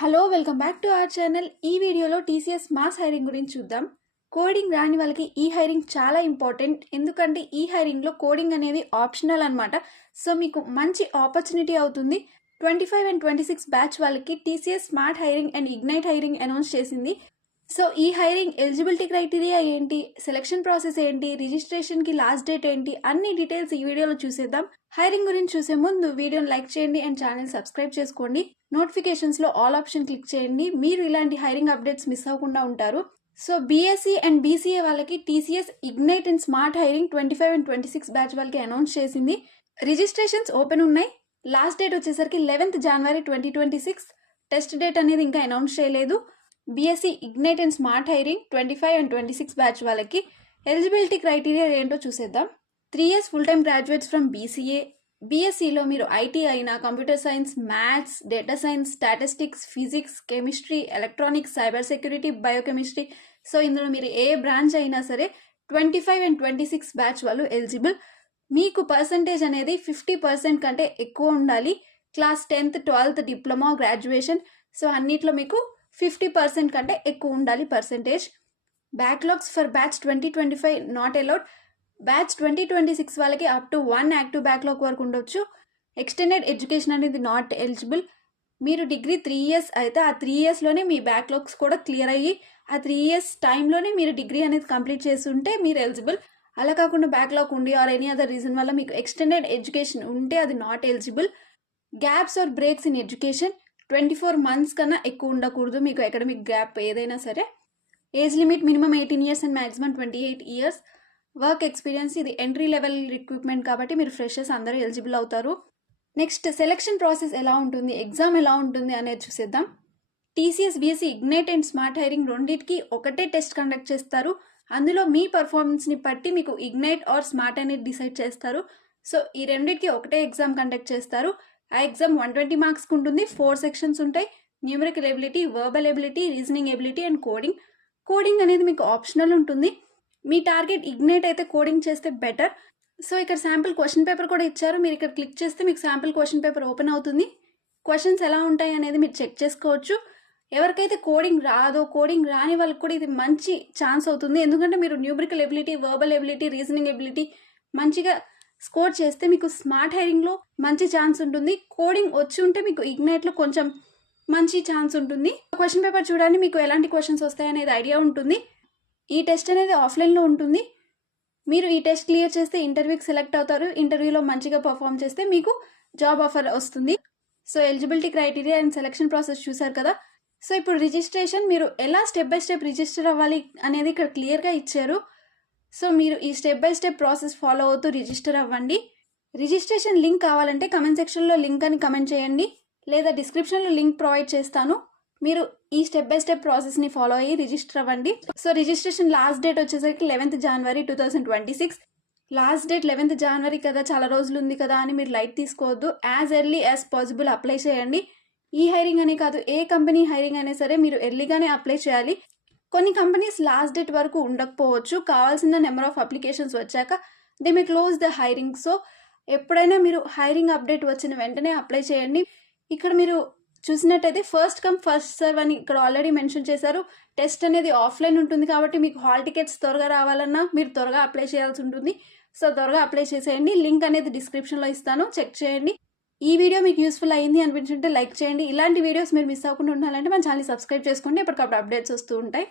Hello welcome back to our channel. ఈ వీడియోలో TCS mass hiring గురించి చూద్దాం. కోడింగ్ రాని వాళ్ళకి ఈ హైరింగ్ చాలా ఇంపార్టెంట్. ఎందుకంటే ఈ హైరింగ్లో కోడింగ్ అనేది ఆప్షనల్ అనమాట. సో మీకు మంచి ఆపర్చునిటీ అవుతుంది. 25 అండ్ 26 బ్యాచ్ వాళ్ళకి TCS smart hiring and ignite hiring announce చేసింది. సో ఈ హైరింగ్ ఎలిజిబిలిటీ క్రైటీరియా ఏంటి, సెలక్షన్ ప్రాసెస్ ఏంటి, రిజిస్ట్రేషన్కి లాస్ట్ డేట్ ఏంటి, అన్ని డీటెయిల్స్ ఈ వీడియోలో చూసేద్దాం. హైరింగ్ గురించి చూసే ముందు వీడియోని లైక్ చేయండి అండ్ ఛానల్ సబ్స్క్రైబ్ చేసుకోండి. నోటిఫికేషన్స్లో ఆల్ ఆప్షన్ క్లిక్ చేయండి. మీరు ఇలాంటి హైరింగ్ అప్డేట్స్ మిస్ అవ్వకుండా ఉంటారు. సో బీఎస్సీ అండ్ బీసీఏ వాళ్ళకి TCS ignite and smart hiring 25 and 26 batch వాళ్ళకి అనౌన్స్ చేసింది. రిజిస్ట్రేషన్స్ ఓపెన్ ఉన్నాయి. లాస్ట్ డేట్ వచ్చేసరికి 11th January 2026. టెస్ట్ డేట్ అనేది ఇంకా అనౌన్స్ చేయలేదు. BSc ignite and smart hiring 25 and 26 batch వాళ్ళకి ఎలిజిబిలిటీ క్రైటీరియా ఏంటో చూసేద్దాం. 3 years full time graduates from BCA. బీఎస్సీలో మీరు ఐటీ అయినా, computer science, maths, data science, statistics, physics, chemistry, electronics, cyber security, biochemistry, so ఇందులో మీరు ఏ బ్రాంచ్ అయినా సరే 25 అండ్ 26 బ్యాచ్ వాళ్ళు ఎలిజిబుల్. మీకు పర్సంటేజ్ అనేది 50% కంటే ఎక్కువ ఉండాలి. Class 10th, 12th, diploma, graduation, so అన్నిట్లో మీకు 50% కంటే ఎక్కువ ఉండాలి percentage. Backlogs for batch 2025 not allowed. Batch 2026 వాళ్ళకి అప్ టు 1 యాక్టివ్ బ్యాక్లాగ్ వరకు ఉండొచ్చు. ఎక్స్టెండెడ్ ఎడ్యుకేషన్ అనేది నాట్ ఎలిజిబుల్. మీరు డిగ్రీ 3 years అయితే ఆ 3 yearsలోనే మీ బ్యాక్లాగ్స్ కూడా క్లియర్ అయ్యి ఆ 3 years టైంలోనే మీరు డిగ్రీ అనేది కంప్లీట్ చేసి ఉంటే మీరు ఎలిజిబుల్. అలా కాకుండా బ్యాక్లాగ్ ఉండి ఆర్ ఎనీ అదర్ రీజన్ వల్ల మీకు ఎక్స్టెండెడ్ ఎడ్యుకేషన్ ఉంటే అది not eligible. Gaps or breaks in education 24 months కన్నా ఎక్కువ ఉండకూడదు మీకు అకాడమిక్ గ్యాప్ ఏదైనా సరే. Age limit minimum 18 years and maximum 28 years. Work experience, ఇది ఎంట్రీ లెవెల్ రిక్రూట్మెంట్ కాబట్టి మీరు ఫ్రెషర్స్ అందరూ ఎలిజిబుల్ అవుతారు. నెక్స్ట్ సెలక్షన్ ప్రాసెస్ ఎలా ఉంటుంది, ఎగ్జామ్ ఎలా ఉంటుంది అనేది చూసేద్దాం. TCS BSc ignite and smart hiring రెండింటికి ఒకటే టెస్ట్ కండక్ట్ చేస్తారు. అందులో మీ పర్ఫార్మెన్స్ని బట్టి మీకు ఇగ్నైట్ ఆర్ స్మార్ట్ అనేది డిసైడ్ చేస్తారు. సో ఈ రెండింటికి ఒకటే ఎగ్జామ్ కండక్ట్ చేస్తారు. ఆ ఎగ్జామ్ 120 మార్క్స్కి ఉంటుంది. 4 sections ఉంటాయి. Numerical ability, verbal ability, reasoning ability and coding. Coding అనేది మీకు ఆప్షనల్ ఉంటుంది. మీ టార్గెట్ ఇగ్నైట్ అయితే కోడింగ్ చేస్తే బెటర్. సో ఇక్కడ శాంపిల్ క్వశ్చన్ పేపర్ కూడా ఇచ్చారు. మీరు ఇక్కడ క్లిక్ చేస్తే మీకు శాంపిల్ క్వశ్చన్ పేపర్ ఓపెన్ అవుతుంది. క్వశ్చన్స్ ఎలా ఉంటాయి అనేది మీరు చెక్ చేసుకోవచ్చు. ఎవరికైతే కోడింగ్ రాదో, కోడింగ్ రాని వాళ్ళకి కూడా ఇది మంచి ఛాన్స్ అవుతుంది. ఎందుకంటే మీరు numerical ability, verbal ability, reasoning ability మంచిగా స్కోర్ చేస్తే మీకు స్మార్ట్ హైరింగ్లో మంచి ఛాన్స్ ఉంటుంది. కోడింగ్ వచ్చి ఉంటే మీకు ఇగ్నైట్లో కొంచెం మంచి ఛాన్స్ ఉంటుంది. క్వశ్చన్ పేపర్ చూడండి, మీకు ఎలాంటి క్వశ్చన్స్ వస్తాయనేది ఐడియా ఉంటుంది. ఈ టెస్ట్ అనేది ఆఫ్లైన్లో ఉంటుంది. మీరు ఈ టెస్ట్ క్లియర్ చేస్తే ఇంటర్వ్యూకి సెలెక్ట్ అవుతారు. ఇంటర్వ్యూలో మంచిగా పర్ఫామ్ చేస్తే మీకు జాబ్ ఆఫర్ వస్తుంది. So eligibility criteria and selection process చూసారు కదా. సో ఇప్పుడు రిజిస్ట్రేషన్, మీరు ఎలా స్టెప్ బై స్టెప్ రిజిస్టర్ అవ్వాలి అనేది ఇక్కడ క్లియర్గా ఇచ్చారు. సో మీరు ఈ step by step process follow అవుతూ రిజిస్టర్ అవ్వండి. రిజిస్ట్రేషన్ లింక్ కావాలంటే కమెంట్ సెక్షన్లో లింక్ అని కమెంట్ చేయండి, లేదా డిస్క్రిప్షన్లో లింక్ ప్రొవైడ్ చేస్తాను. మీరు ఈ స్టెప్ బై స్టెప్ ప్రాసెస్ని ఫాలో అయ్యి రిజిస్టర్ అవ్వండి. సో రిజిస్ట్రేషన్ లాస్ట్ డేట్ వచ్చేసరికి 11th January 2026. Last date 11th January కదా, చాలా రోజులు ఉంది కదా అని మీరు లైట్ తీసుకోవద్దు. As early as possible apply చేయండి. ఈ హైరింగ్ అనే కాదు, ఏ కంపెనీ హైరింగ్ అయినా సరే మీరు ఎర్లీగానే అప్లై చేయాలి. కొన్ని కంపెనీస్ లాస్ట్ డేట్ వరకు ఉండకపోవచ్చు. కావాల్సిన నెంబర్ ఆఫ్ అప్లికేషన్స్ వచ్చాక they may close the hiring. So ఎప్పుడైనా మీరు హైరింగ్ అప్డేట్ వచ్చిన వెంటనే అప్లై చేయండి. ఇక్కడ మీరు చూసినట్టయితే ఫస్ట్ కమ్ ఫస్ట్ సర్వ్ అని ఇక్కడ ఆల్రెడీ మెన్షన్ చేశారు. టెస్ట్ అనేది ఆఫ్లైన్ ఉంటుంది కాబట్టి మీకు హాల్ టికెట్స్ త్వరగా రావాలన్నా మీరు త్వరగా అప్లై చేయాల్సి ఉంటుంది. సో త్వరగా అప్లై చేసేయండి. లింక్ అనేది డిస్క్రిప్షన్లో ఇస్తాను, చెక్ చేయండి. ఈ వీడియో మీకు యూస్ఫుల్ అయింది అనిపించుంటే లైక్ చేయండి. ఇలాంటి వీడియోస్ మీరు మిస్ అవ్వకుండా ఉండాలంటే మన ఛానల్ సబ్స్క్రైబ్ చేసుకోండి. ఎప్పటికప్పుడు అప్డేట్స్ వస్తూ ఉంటాయి.